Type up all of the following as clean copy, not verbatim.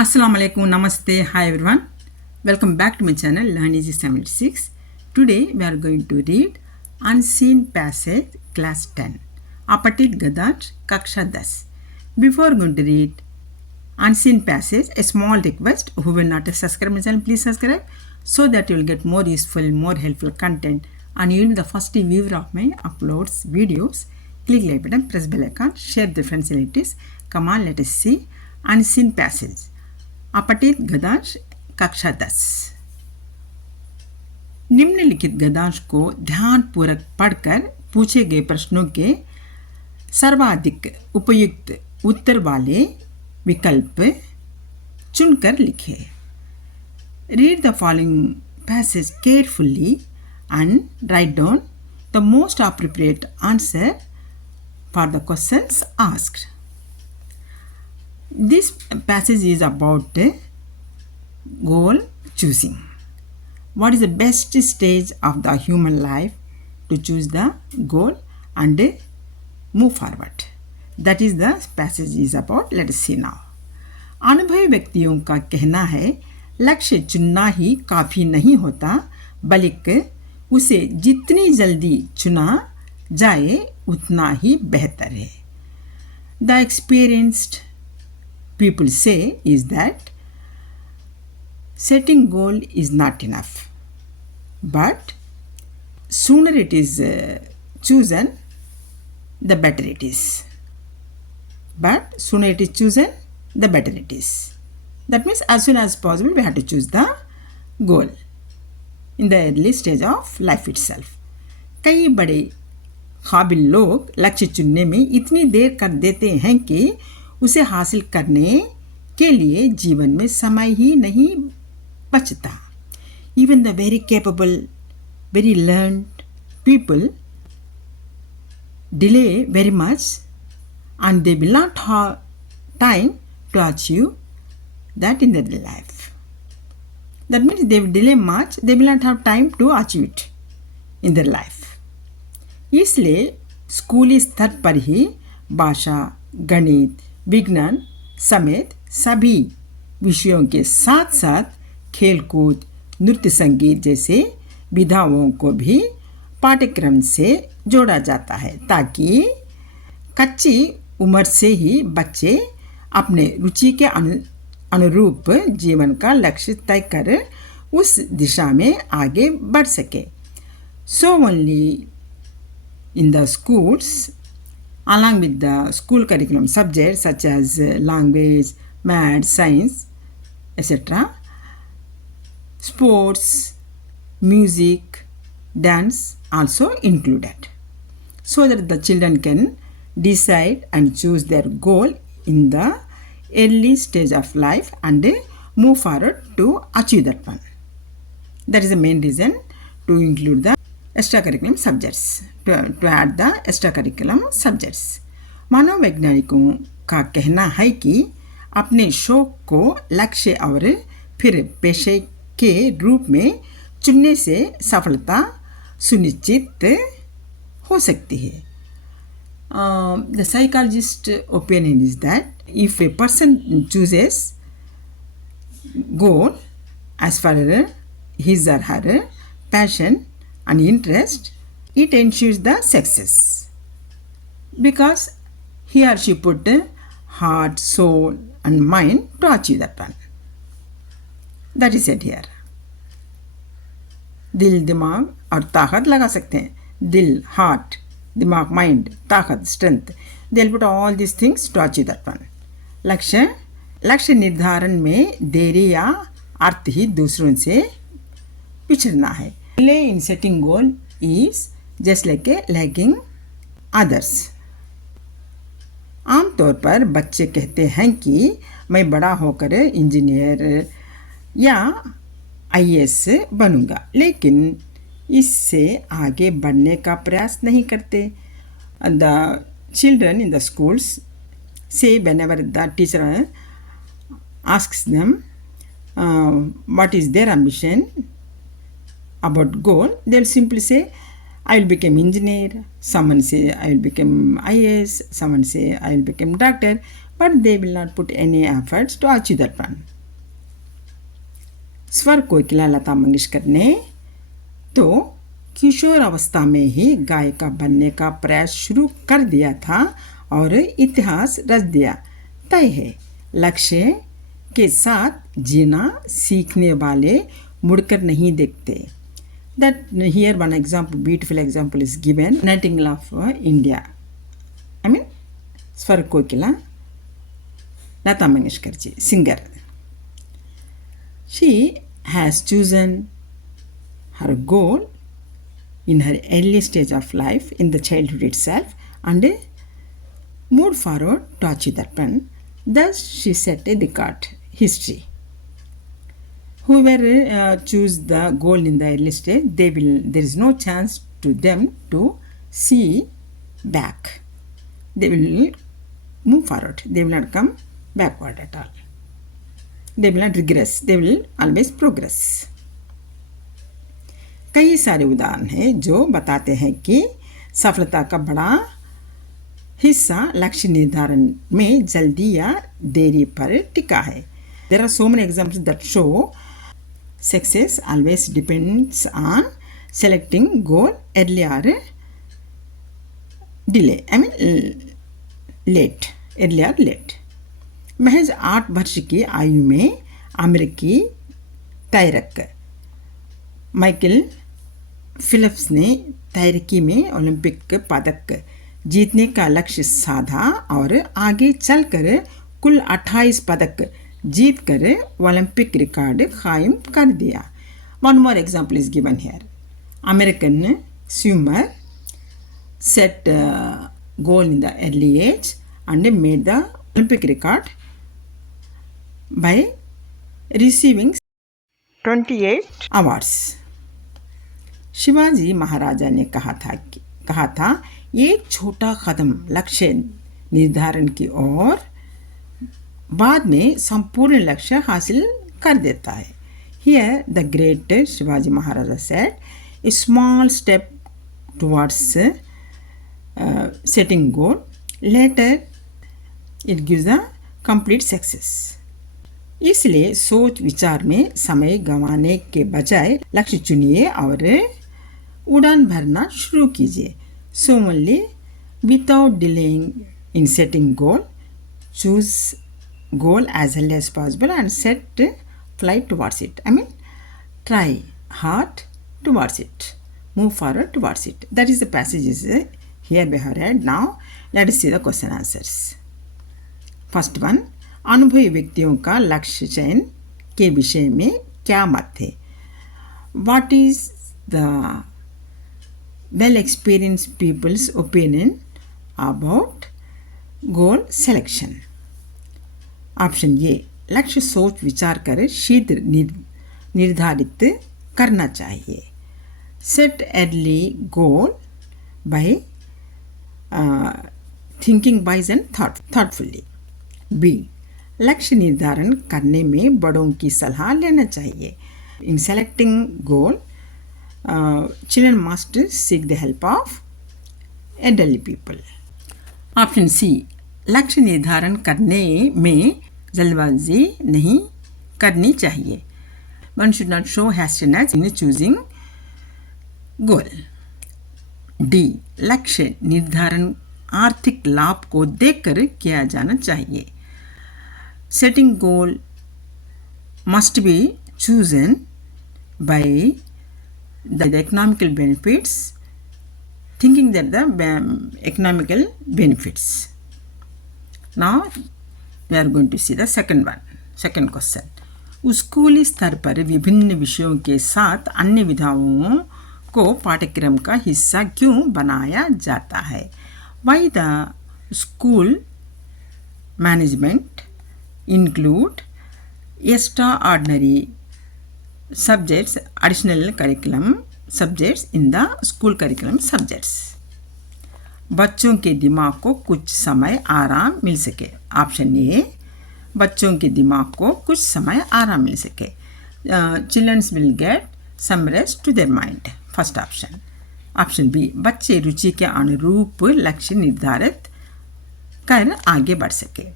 Assalamu alaikum, namaste, hi everyone. Welcome back to my channel Learn Easy 76. Today we are going to read Unseen Passage Class 10. Apatit Gadansh Kaksha 10. Before going to read Unseen Passage, a small request. Who will not subscribe my channel, please subscribe so that you will get more useful, more helpful content and you will be the first viewer of my uploads, videos. Click like button, press bell icon, share the friends and relatives. Come on, let us see Unseen Passage. अपठित गद्यांश कक्षा 10। निम्नलिखित गद्यांश को ध्यानपूर्वक पढ़कर पूछे गए प्रश्नों के सर्वाधिक उपयुक्त उत्तर वाले विकल्प चुनकर लिखें। Read the following passage carefully and write down the most appropriate answer for the questions asked. This passage is about goal choosing. What is the best stage of the human life to choose the goal and move forward? That is the passage is about. Let us see now. अनुभवी व्यक्तियों का कहना है लक्ष्य चुनना ही काफ़ी नहीं होता बल्कि उसे जितनी जल्दी चुना जाए उतना ही बेहतर है. The experienced people say is that setting goal is not enough, but sooner it is chosen, the better it is. But sooner it is chosen, the better it is. That means as soon as possible we have to choose the goal in the early stage of life itself. कई बड़े काबिल लोग लक्ष्य चुनने में इतनी देर कर देते हैं कि उसे हासिल करने के लिए जीवन में समय ही नहीं बचता. Even the very capable, very learned people delay very much and they will not have time to achieve that in their life. That means they will delay much, they will not have time to achieve it in their life. इसलिए स्कूली स्तर पर ही भाषा, गणित, विज्ञान समेत सभी विषयों के साथ साथ खेलकूद, नृत्य संगीत जैसे विधाओं को भी पाठ्यक्रम से जोड़ा जाता है ताकि कच्ची उम्र से ही बच्चे अपने रुचि के अनुरूप जीवन का लक्ष्य तय कर उस दिशा में आगे बढ़ सके. So only in the schools, along with the school curriculum subjects such as language, math, science, etc., sports, music, dance also included, so that the children can decide and choose their goal in the early stage of life and move forward to achieve that one. That is the main reason to include the extracurriculum subjects, to add the extracurriculum subjects. मनोवैज्ञानिकों का कहना है कि अपने शौक को लक्ष्य और फिर पेशे के रूप में चुनने से सफलता सुनिश्चित हो सकती है. The psychologist opinion is that if a person chooses goal as per his or her passion and interest, it ensures the success because he or she put heart, soul and mind to achieve that one. That is said here. दिल, दिमाग और ताकत लगा सकते हैं. दिल, heart, दिमाग, mind, ताकत, strength. They'll put all these things to achieve that one. लक्ष्य निर्धारण में देरी या अर्थ ही दूसरों से पिछड़ना है. Delay in setting goal is just like a lagging others. आमतौर पर बच्चे कहते हैं कि मैं बड़ा होकर इंजीनियर या आईएएस बनूंगा, लेकिन इससे आगे बढ़ने का प्रयास नहीं करते. The children in the schools say whenever the teacher asks them what is their ambition about goal, they'll simply say I will become engineer, someone say I will become IAS, someone say I will become doctor, but they will not put any efforts to achieve that one. स्वर कोकिला लता मंगेशकर ने तो किशोर अवस्था में ही गायिका बनने का प्रयास शुरू कर दिया था और इतिहास रच दिया। तय है, लक्ष्य के साथ जीना सीखने वाले मुड़कर नहीं देखते। That here one example, beautiful example is given. Nightingale of India. I mean, Swar Kokila, Lata Mangeshkar ji, singer. She has chosen her goal in her early stage of life, in the childhood itself, and moved forward to achieve that one. Thus, she set a record, history. Whoever choose the goal in the early stage, there is no chance to them to see back. They will move forward. They will not come backward at all. They will not regress. They will always progress. कई सारे उदाहरण हैं जो बताते हैं कि सफलता का बड़ा हिस्सा लक्ष्य निर्धारण में जल्दी या देरी पर टिका है. There are so many examples that show success always depends on selecting goal early or delay. I mean late, early or late. महज 8 वर्ष की आयु में अमेरिकी तैरक माइकल फिलिप्स ने तैराकी में ओलंपिक पदक जीतने का लक्ष्य साधा और आगे चलकर कुल 28 पदक जीतकर ओलंपिक रिकॉर्ड कायम कर दिया. One more example is given here. American swimmer set goal in the early age and made the Olympic record by receiving 28 awards. Shivaji महाराजा ने कहा था एक छोटा कदम लक्ष्य निर्धारण की ओर बाद में संपूर्ण लक्ष्य हासिल कर देता है. Here the great Shivaji Maharaja said, a small step towards setting goal, later it gives a complete success. इसलिए सोच विचार में समय गंवाने के बजाय लक्ष्य चुनिए और उड़ान भरना शुरू कीजिए. So only without delaying in setting goal, choose goal as early as possible and set fly towards it. I mean, try hard towards it. Move forward towards it. That is the passages here we have read. Now, let us see the question answers. First one, अनुभवी व्यक्तियों का लक्ष्य चयन के विषय में क्या मत है? What is the well experienced people's opinion about goal selection? Option A, लक्ष्य सोच विचार कर शीघ्र निर्धारित करना चाहिए. Set early goal by thinking wise and thoughtfully. B, लक्ष्य निर्धारण करने में बड़ों की सलाह लेना चाहिए. In selecting goal children must seek the help of elderly people. Option C, लक्ष्य निर्धारण करने में जल्दबाजी नहीं करनी चाहिए. One should not show hastiness in choosing goal. D, लक्ष्य निर्धारण आर्थिक लाभ को देखकर किया जाना चाहिए. Setting goal must be chosen by the economical benefits, thinking that the economical benefits. Now we are going to see the second question. स्कूली स्तर पर विभिन्न विषयों के साथ अन्य विधाओं को पाठ्यक्रम का हिस्सा क्यों बनाया जाता है? Why the school management include extraordinary subjects, additional curriculum subjects in the school curriculum subjects? बच्चों के दिमाग को कुछ समय आराम मिल सके. ऑप्शन ए, बच्चों के दिमाग को कुछ समय आराम मिल सके. Children's will get some rest to their mind. First option. Option B, बच्चे रुचि के अनुरूप लक्ष्य निर्धारित कर आगे बढ़ सके.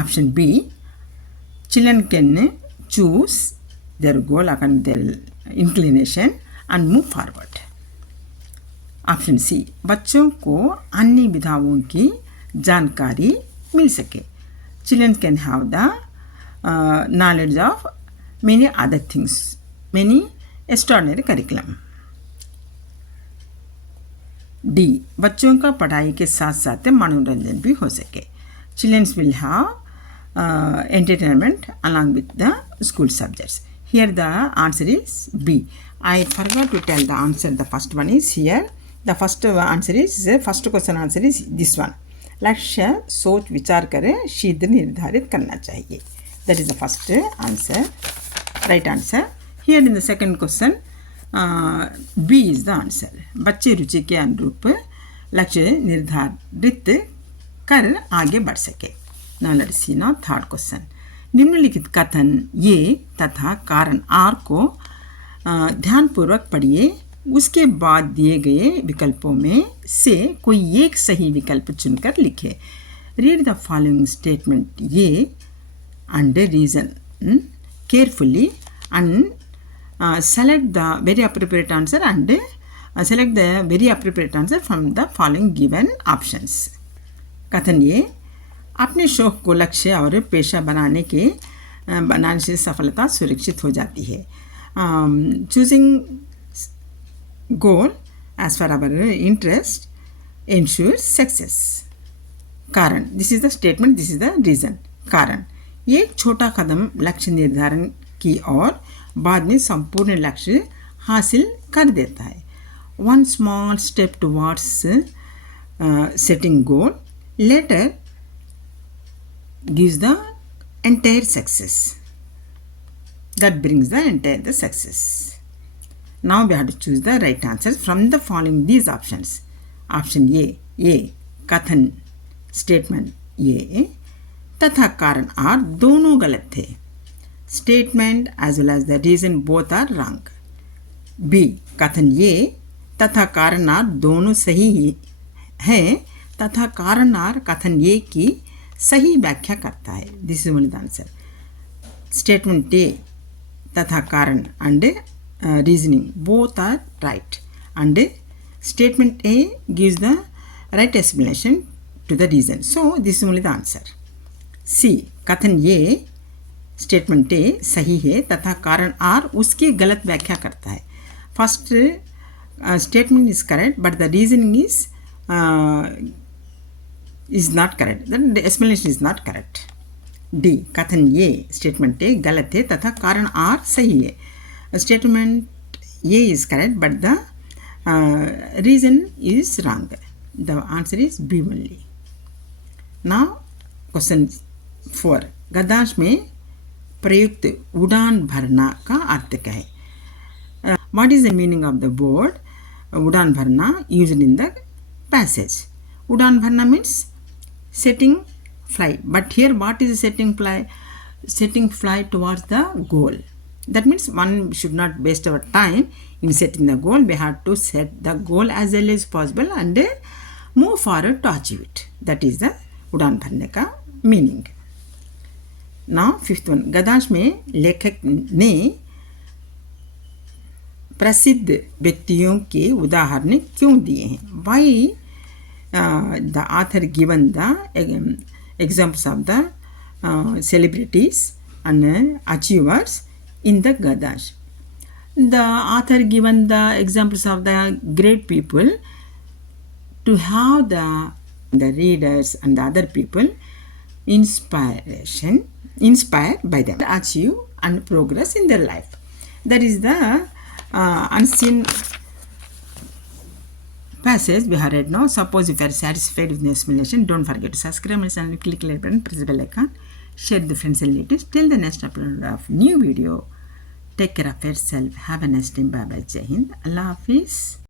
Option B, children can choose their goal according to their inclination and move forward. Option C, बच्चों को अन्य विधाओं की जानकारी मिल सके. Children can have the knowledge of many other things, many extraordinary curriculum. D, बच्चों का पढ़ाई के साथ साथ मनोरंजन भी हो सके. Children's will have entertainment along with the school subjects. Here the answer is B. I forgot to tell the answer. The first one is here. The first answer is, first question answer is this one. लक्ष्य सोच विचार करें शीघ्र निर्धारित करना चाहिए. That is the first answer, right answer. Here in the second question, B is the answer. बच्चे रुचि के अनुरूप लक्ष्य निर्धारित कर आगे बढ़ सके. Now let's see now third question. निम्नलिखित कथन ये तथा कारण आर को ध्यानपूर्वक पढ़िए. उसके बाद दिए गए विकल्पों में से कोई एक सही विकल्प चुनकर लिखे. Read the following statement A and reason carefully and select the very appropriate answer and select the very appropriate answer from the following given options. कथन ये, अपने शौक को लक्ष्य और पेशा बनाने से सफलता सुरक्षित हो जाती है. Choosing goal as for our interest ensure success. कारण, this is the statement, this is the reason. कारण, ये एक छोटा कदम लक्ष्य निर्धारण की और बाद में संपूर्ण लक्ष्य हासिल कर देता है. One small step towards setting goal later gives the entire success. That brings the entire success. Now we have to choose the right answers from the following these options. Option A, कथन statement A तथा कारण R दोनों गलत थे. Statement as well as the reason both are wrong. B, कथन A तथा कारण R दोनों सही है तथा कारण आर कथन ये की सही व्याख्या करता है. This is only the answer. Statement A तथा कारण and reasoning both are right and statement A gives the right explanation to the reason. So this is only the answer. C, कथन ये स्टेटमेंट ए सही है तथा कारण are उसकी गलत व्याख्या करता है. First statement is correct but the reasoning is not correct. Then the explanation is not correct. D, कथन ये स्टेटमेंट ए गलत है तथा कारण आर सही है. Statement A is correct but the reason is wrong. The answer is B only. Now question 4. गद्यांश में प्रयुक्त उड़ान भरना का अर्थ क्या है. What is the meaning of the word उड़ान भरना यूज्ड इन द पैसेज. उड़ान भरना means setting fly, but here what is setting fly? Setting fly towards the goal. That means one should not waste our time in setting the goal. We have to set the goal as early as possible and move forward to achieve it. That is the उड़ान भरने का meaning. Now fifth one. गद्यांश में लेखक ने प्रसिद्ध व्यक्तियों के उदाहरण क्यों दिए हैं. Why the author given the examples of the celebrities and achievers in the gadyansh. The author given the examples of the great people to have the readers and the other people inspired by them to achieve and progress in their life. That is the unseen passage we have read now. Suppose if you are satisfied with the explanation, don't forget to subscribe my channel, click the like button, press the bell icon, share the friends and relatives. Till the next upload of new video, take care of yourself. Have a nice time. Bye bye. Jai Hind. Allah Hafiz.